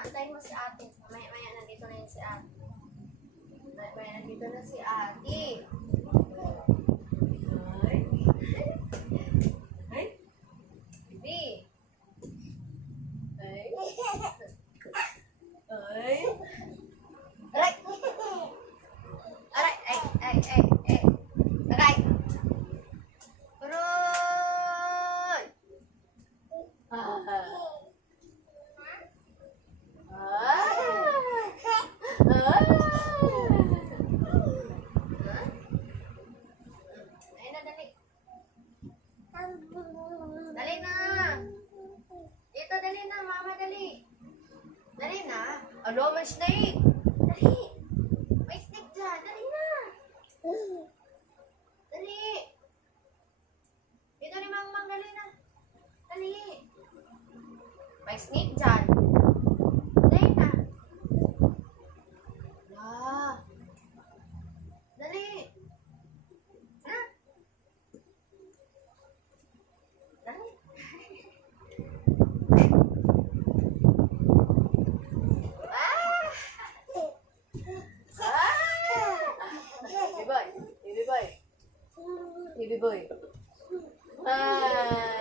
Antayin mo si ate. Maya nandito na yun si ate. Maya nandito na si ate. Ay. Bibi. Ay. Ay. Aray. Aray. Ay. Aray. Aray. Ayun na, dali. Dali na. Dito, dali na, mama, dali. Dali na. Ano, may snake. Dali. May snake dyan. Dali na. Dali. Dito ni Mangmang, dali na. Dali. May snake dyan. Dali na. Ah. Dali. Ha? Dali. Ah! Baby boy. Baby boy. Baby boy. Ah.